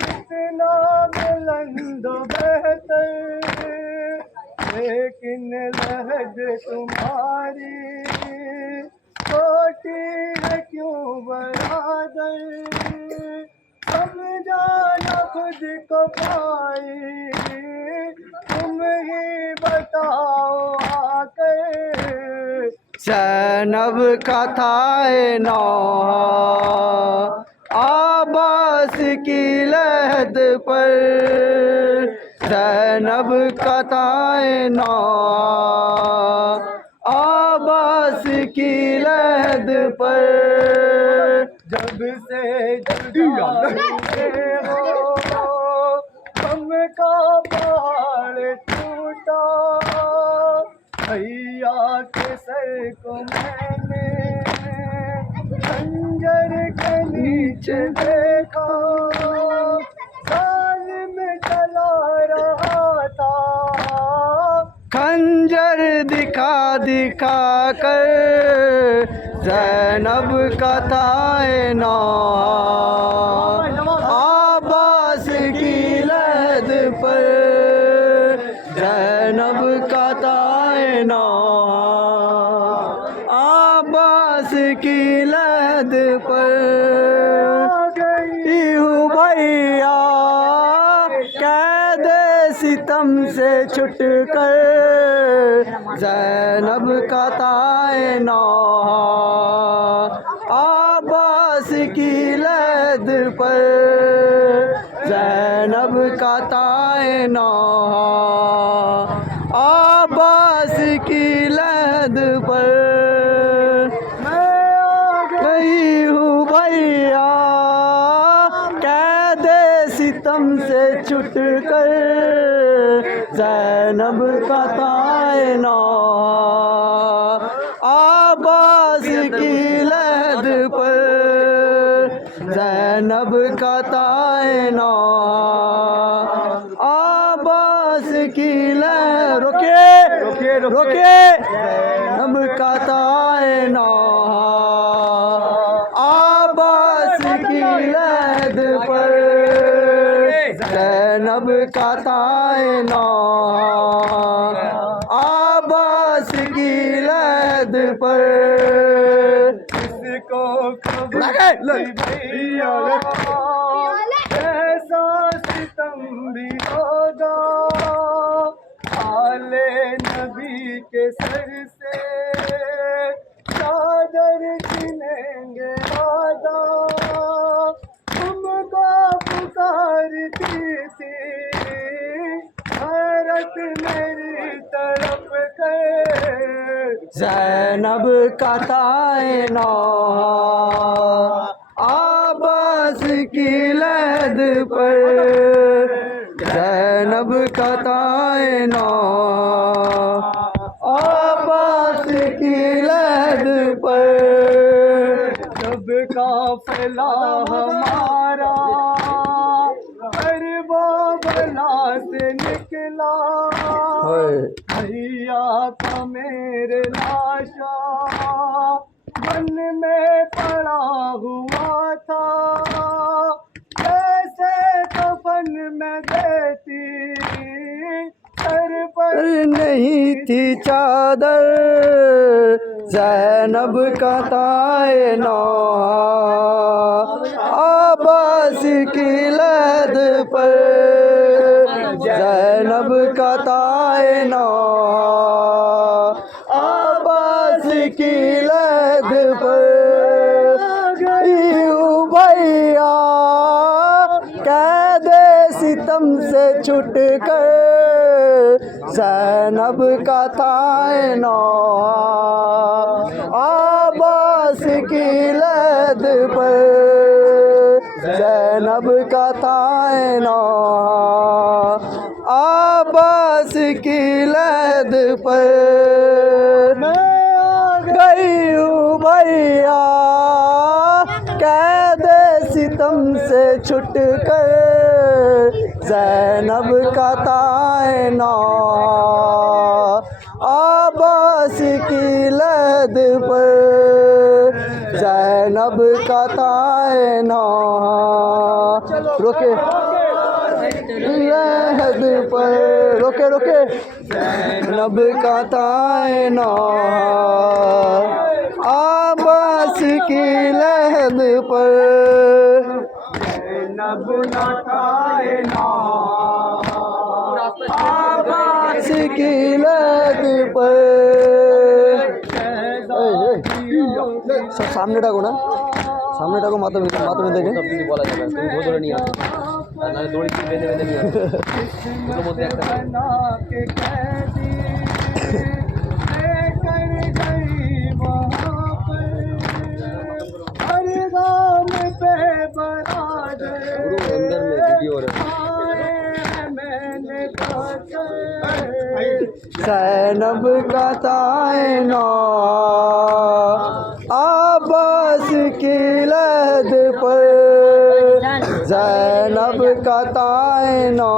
कितना बुलंद बेहतर, लेकिन लहज तुम्हारी छोटी है क्यों बराबर। समझाना खुद को पाई, तुम ही बताओ आकर। ज़ैनब का था नौहा अब्बास की लहद पर, ज़ैनब का था नौहा अब्बास की लहद पर। जब से जुदा हुए हो गम का पहाड़ टूटा, भैया के सर को मैंने खंजर के नीचे देखा। जालिम चला रहा था खंजर दिखा दिखा कर, ज़ैनब का था नौहा अब्बास की लहद पर, ज़ैनब का था नौहा अब्बास की लहद पर। गई हूँ भैया कैद सितम से छुट कर, ज़ैनब का था नौहा अब्बास की लहद पर, ज़ैनब का था नौहा अब्बास की लहद पर। मैं गई हूँ भैया कैद सितम से छुट कर, ज़ैनब का था नौहा अब्बास की लहद पर, ज़ैनब का था नौहा अब्बास की लहद। रोके रोके रोके ज़ैनब का था नौहा अब्बास की लहद पर, ज़ैनब का था नौहा अब्बास की लहद पर। इसको खबर भैया ऐसा सितम भी होगा, आले नबी के सर से चादर छीनेंगे वादा। तुमको पुकारती थी भारत मेरी तरफ कर, ज़ैनब का था नौहा अब्बास की लहद पर, ज़ैनब का था नौहा अब्बास की लहद पर। जब काफिला हमारा करबला से निकला, भैया का मेरे लाशा मन में पड़ा हुआ था। कैसे कफन में देती सर पर नहीं थी चादर, ज़ैनब का था नौहा अब्बास की लहद पर, ज़ैनब का था नौहा अब्बास की लहद पर। भैया कैद सितम से छुट कर, ज़ैनब का था नौहा अब्बास की लहद पर, ज़ैनब का था नौहा अब्बास की लहद पर। मैं गई हूँ भैया कैद सितम से छुट कर, ज़ैनब का था नौहा अब्बास की लहद पर, जैनब का तायना रोके लहद पर रोके रोके जैनब का तायना आबास की लहद पर जैनब का तायना आबास की लहद पर सब सामने डाको ना सामने डाको माता में देखे सब কিছু বলা যাবে তুমি ধরে নিয়ে আসো আর নাহলে দড়ি দিয়ে বেঁধে বেঁধে নিয়ে আসো দুটোর মধ্যে একটা बना के कैदी लेकर गई वहाँ पर हर गाम पे बरादर गुरु अंदर में वीडियो हो रहा आए मैंने खाकर जैनब का तायना आबास की लहद पर जैनब का तायना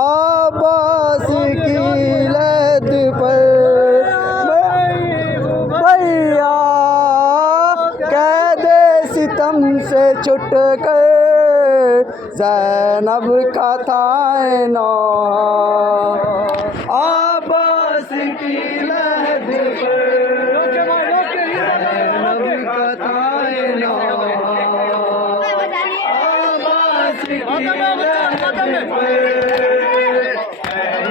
आबास की लहद पर भैया कैदे सितम से छुट कर जैनब का तायना आबास की लहद पर जैनब का तायना आबास की लहद पर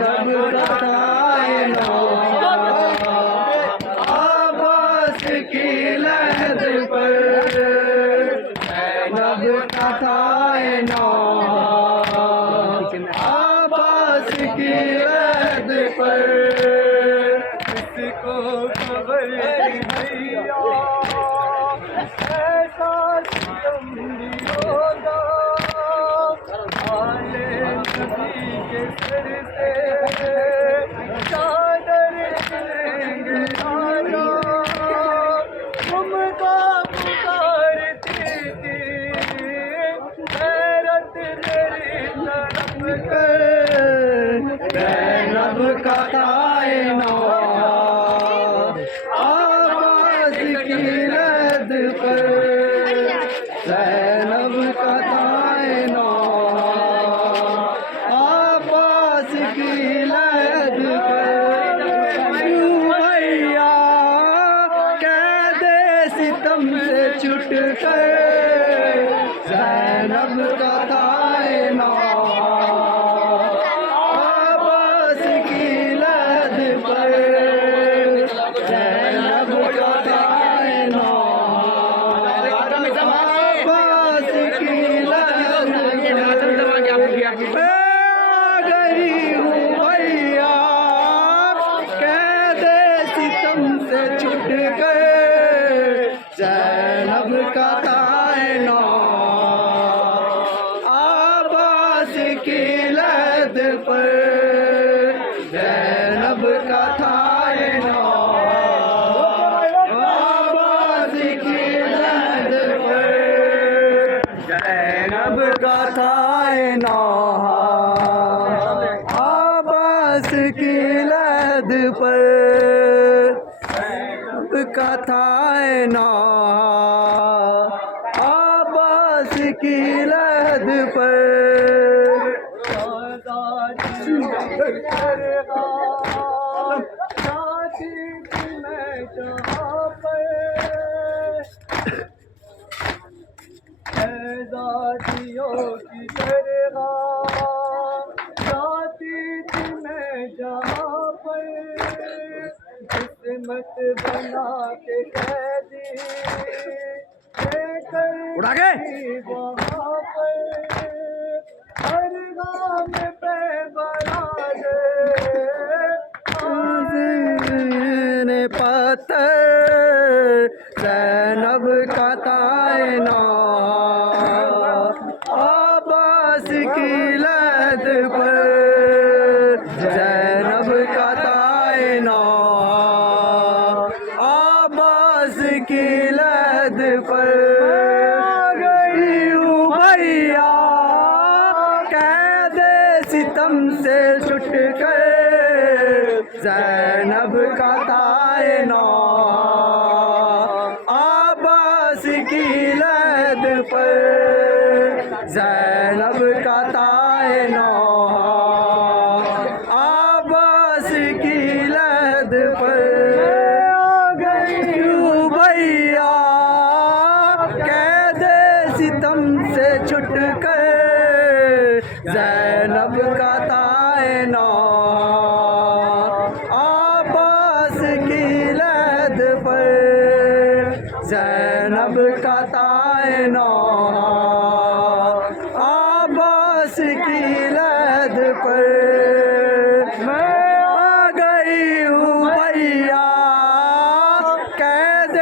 जैनब का तायना आबास की लहद पर जैनब का तायना आबास की लहद पर किसको खबर भैया ऐसा सितम भी होगा आले नबी के सर से चादर चलेंगे आजा तुमको पुकारती थी गैरत मेरी तरफ कर जैनब का तायना आबास की लहद पर जैनब का तायना आबास की लहद पर भैया कैदे सितम से छुट कर जैनब का तायना आबास की लहद पर जैनब का तायना आबास की लहद पर गई हूँ भैया कैदे सितम से छुट गए जैनब का तायना आबास की लहद पर जैनब का तायना आबास की लहद पर जैनब का तायना आबास की लहद पर का तायना आबास की लहद पर किस्मत बना के कैदी उड़ा गए वहाँ पर हर गाम पे ने पत्थर जैनब का तायना आबास की लहद पर जैनब का तायना आबास की लहद पर गई हूँ भैया कैदे सितम से छुट कर जैनब का तायना ज़ैनब का तायना अब्बास की लहद पर क्यों भैया कैद सितम से छुट कर ज़ैनब का तायना अब्बास की लहद पर ज़ैनब का तायना अब्बास की लहद पर मैं आ गई हूँ भैया कैद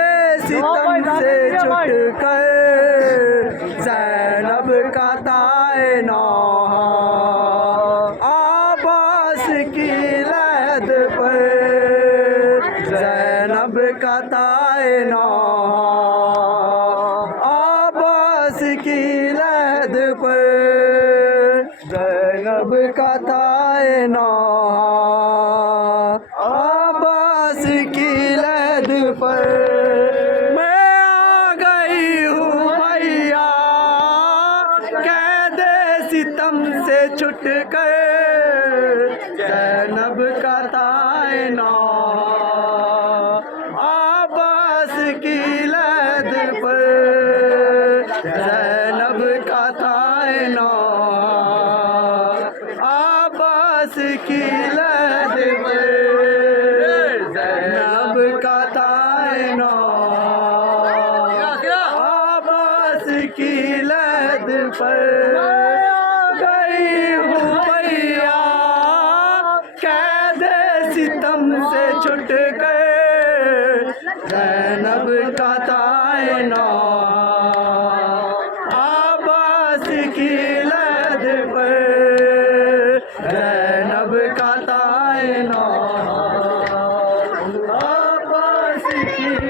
सितम से छुट कर ज़ैनब का तायना अब्बास की लहद पर ज़ैनब का तायना अब्बास की लहद पर ज़ैनब का तायना अब्बास की लहद पर मैं आ गई हूँ भैया कैद सितम से छुट कर ज़ैनब का तायना अब्बास की लहद पर ज़ैनब का तायना अब्बास की लहद पर ज़ैनब का तायना अब्बास की लहद पर गई हूँ भैया कैद सितम से छुट कर ज़ैनब का तायना अब्बास की लहद पर ज़ैनब